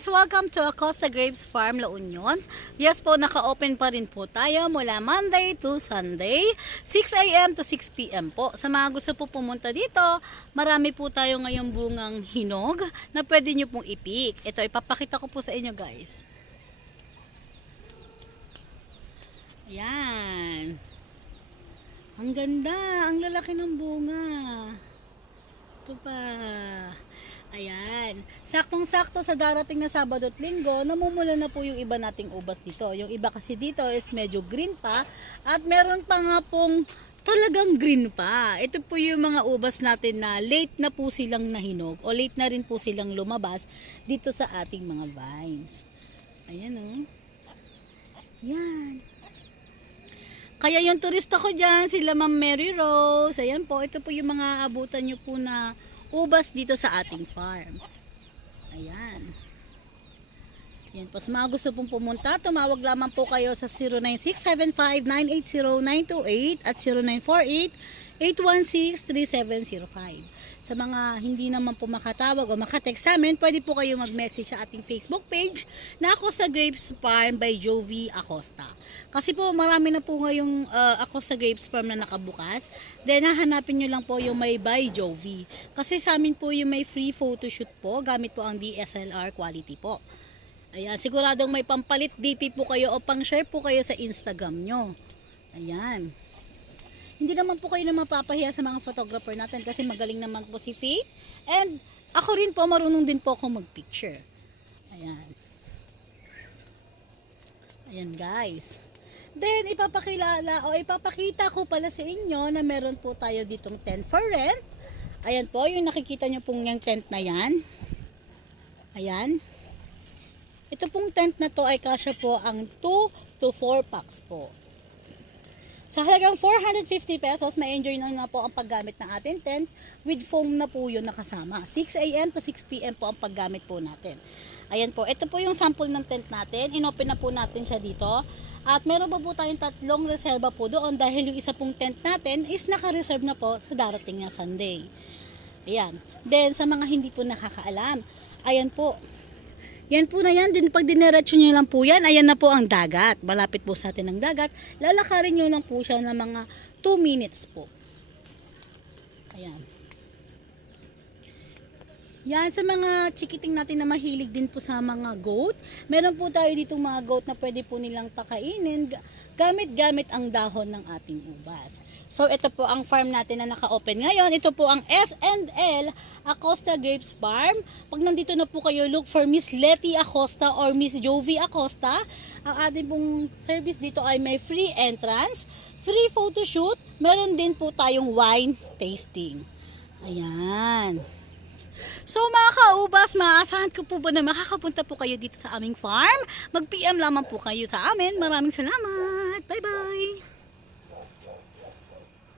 guys! Welcome to Acosta Grapes Farm, La Union. Yes po, naka-open pa rin po tayo mula Monday to Sunday, 6 a.m. to 6 p.m. po. Sa mga gusto po pumunta dito, marami po tayo ngayong bungang hinog na pwede nyo pong ipik. Ito, ipapakita ko po sa inyo guys. Ayan. Ang ganda, ang lalaki ng bunga. Ito pa. Ayan. Saktong-sakto sa darating na Sabado at Linggo, namumula na po yung iba nating ubas dito. Yung iba kasi dito is medyo green pa at meron pa nga pong talagang green pa. Ito po yung mga ubas natin na late na po silang nahinog o late na rin po silang lumabas dito sa ating mga vines. Ayan o. Yan. Kaya yung turista ko dyan, sila Ma'am Mary Rose. Ayan po, ito po yung mga abutan nyo po na ubas dito sa ating farm. Ayan. Yan po. Sa mga gusto pong pumunta, tumawag lamang po kayo sa 09675-980-928 at 0948-816-3705. Sa mga hindi naman po makatawag o makatext sa amin, pwede po kayo mag-message sa ating Facebook page na Acosta Grapes Farm by Jovi Acosta. Kasi po marami na po ngayong Acosta Grapes Farm na nakabukas. Then hahanapin nyo lang po yung may by Jovi. Kasi sa amin po yung may free photoshoot po, gamit po ang DSLR quality po. Ayan, siguradong may pampalit DP po kayo o pang-share po kayo sa Instagram nyo. Ayan. Hindi naman po kayo na mapapahiya sa mga photographer natin kasi magaling naman po si Faith. And ako rin po, marunong din po ako mag-picture. Ayan. Ayan guys. Then ipapakilala o ipapakita ko pala sa inyo na meron po tayo ditong tent for rent. Ayan po, yung nakikita nyo pong yung tent na yan. Ayan. Ito pong tent na to ay kasya po ang 2 to 4 packs po. Sa halagang 450 pesos, ma-enjoy na po ang paggamit ng ating tent with foam na po yun nakasama. 6 a.m. to 6 p.m. po ang paggamit po natin. Ayan po, ito po yung sample ng tent natin. Inopen na po natin siya dito. At meron pa po tayong 3 reserva po doon dahil yung isa pong tent natin is naka-reserve na po sa darating na Sunday. Ayan. Then sa mga hindi po nakakaalam, ayan po. Yan po na yan, din pag dinerecho nyo lang po yan, ayan na po ang dagat. Malapit po sa atin ang dagat. Lalakarin nyo lang po siya ng mga 2 minutes po. Ayan. Yan, sa mga chikiting natin na mahilig din po sa mga goat. Meron po tayo ditong mga goat na pwede po nilang pakainin gamit-gamit ang dahon ng ating ubas. So, ito po ang farm natin na naka-open ngayon. Ito po ang S&L Acosta Grapes Farm. Pag nandito na po kayo, look for Miss Letty Acosta or Miss Jovi Acosta. Ang ating pong service dito ay may free entrance, free photoshoot, meron din po tayong wine tasting. Ayan. So mga kaubas, maaasahan ko po ba na makakapunta po kayo dito sa aming farm? Mag-PM lamang po kayo sa amin. Maraming salamat. Bye-bye!